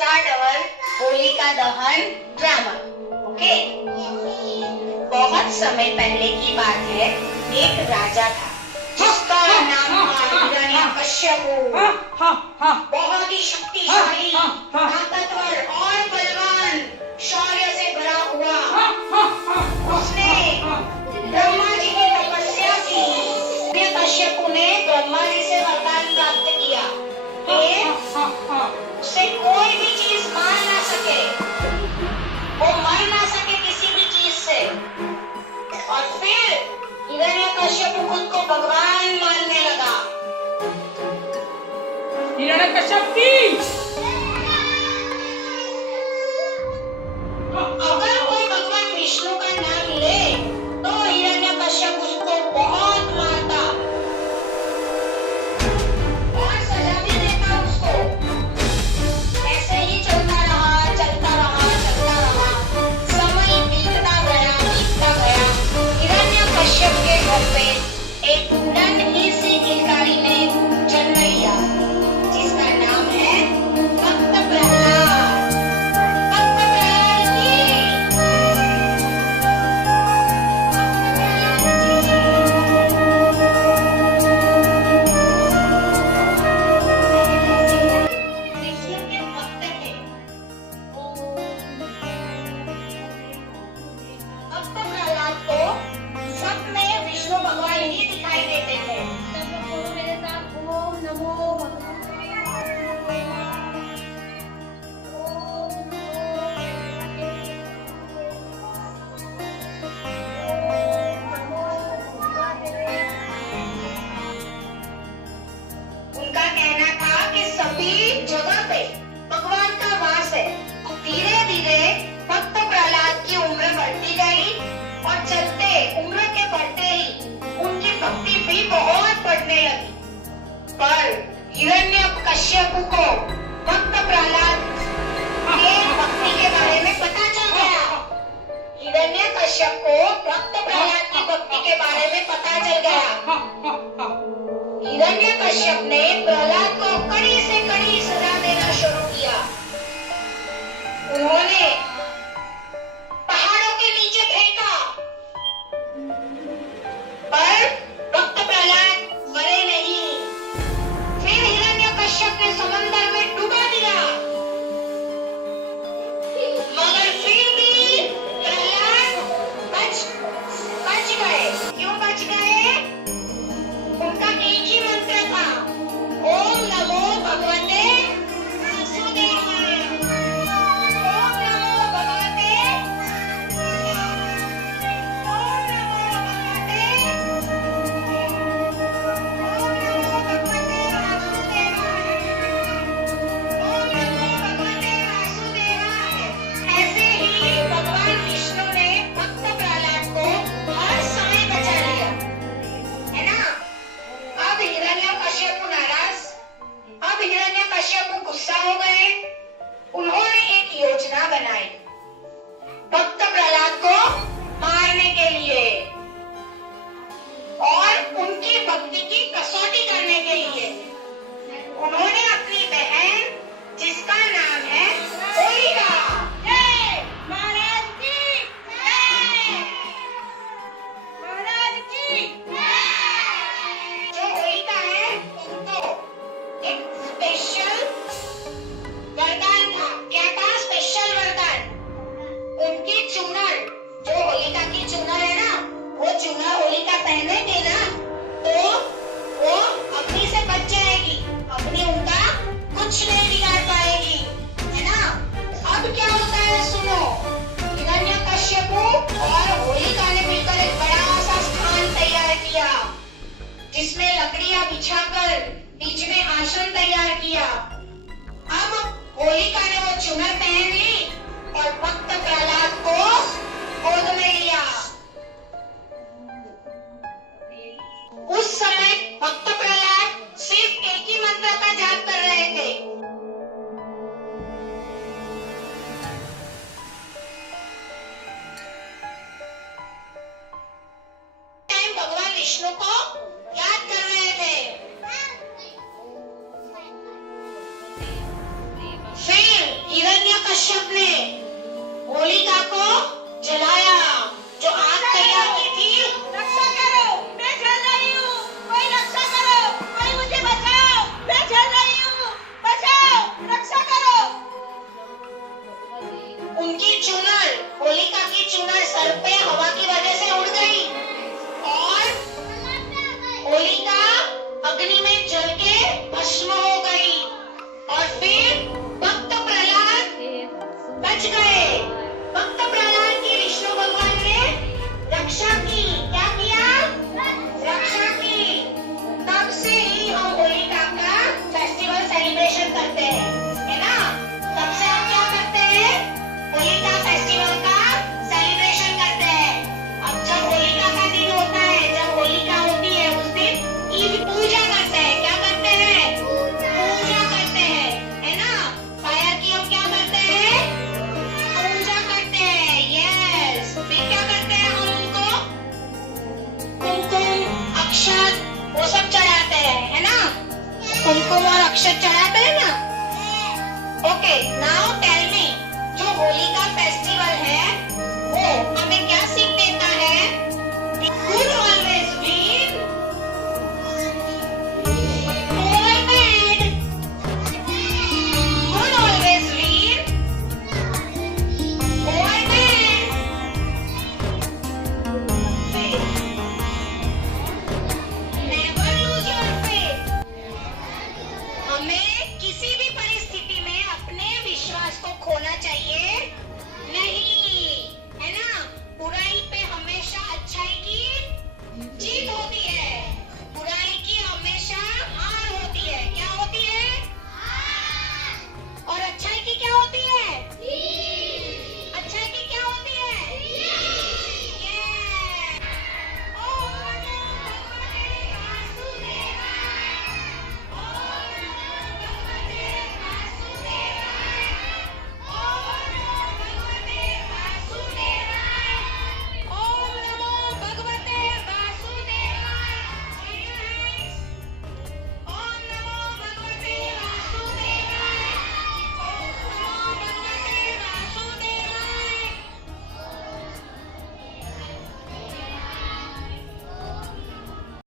start our Holika दहन drama. Okay? बहुत समय पहले की बात है. एक राजा था जिसका नाम था हिरण्यकश्यप. बहुत ही शक्तिशाली, ताकतवर और बलवान, शौर्य से भरा हुआ. उसने ब्रह्मा जी की तपस्या की. हिरण्यकश्यप ने ब्रह्मा जी से वरदान प्राप्त किया कि उसे कोई भी चीज मार ना सके, वो मर ना सके किसी भी चीज से. और फिर हिरण्यकश्यप खुद को भगवान मानने लगा. हिरण्यकश्यप की अगर कोई भगवान विष्णु का नाम ले तो हिरण्यकश्यप उसको बहुत मारता और सजा भी देता उसको. ऐसे ही चलता रहा. समय बीतता गया. हिरण्यकश्यप के घर पे एक नन्ही सी गिलहरी ने जन्म लिया जिसका नाम है भक्त प्रहलाद. भक्त प्रहलाद विष्णु के भक्त थे. भक्त प्रहलाद को सपने विष्णु भगवान ही दिखाई देते थे. सब लोग बोलो मेरे साथ, ओम नमो उनका कहना था कि सभी जगह पे भगवान का वास है. धीरे धीरे भक्त प्रहलाद की उम्र बढ़ती गई और चलते उम्र के बढ़ते ही उनकी भक्ति भी बहुत बढ़ने लगी. पर हिरण्यकश्यप को भक्त प्रहलाद के भक्ति के बारे में पता चल गया. हिरण्यकश्यप को भक्त प्रहलाद की भक्ति के बारे में पता चल गया. हिरण्यकश्यप ने प्रहलाद को कड़ी से कड़ी सजा देना शुरू किया. उन्होंने पहाड़ों के नीचे फेंका पर भक्त प्रहलाद मरे नहीं. फिर हिरण्यकश्यप ने समंदर में डुबा दिया मगर फिर भी प्रहलाद बच गए. क्यों बच गए? उनका एक ही मंत्र था, ओम नमो भगवते वासुदेवाय. ओम नमो भगवते, ओम नमो भगवते, ओम नमो भगवते वासुदेवाय, ओम नमो भगवते वासुदेवाय. ऐसे ही भगवान विष्णु ने भक्त प्रहलाद को हर समय बचा लिया, है ना? अब हिरण्यकश्यप नाराज, अब हिरण्यकश्यप गुस्सा हो गए. उन्होंने एक योजना बनाई भक्त प्रहलाद को मारने के लिए और उनकी भक्ति की कसौटी करने के लिए. उन्होंने अपनी बहन जिसका नाम है होलिका, जय महाराज की जय, महाराज की जय. जो होलिका है उनको एक स्पेशल वरदान था. क्या था स्पेशल वरदान? उनकी चुनर, जो होलिका की चुनर है ना, वो चुनर होलिका पहनेगी ना तो वो अग्नि से बच जाएगी. अग्नि उनका कुछ नहीं बिगाड़ पाएगी, है ना? अब क्या होता है सुनो. हिरण्यकश्यप और होलिका ने मिलकर एक बड़ा सा स्थान तैयार किया जिसमें लकड़ियां बिछाकर बीच में आसन तैयार किया. अब होलिका ने वो चुनर पहन ली और भक्त प्रहलाद को गोद में लिया. उस समय भक्त प्रहलाद सिर्फ एक ही मंत्र का जाप कर रहे थे. भगवान विष्णु को याद कर रहे थे. फिर Now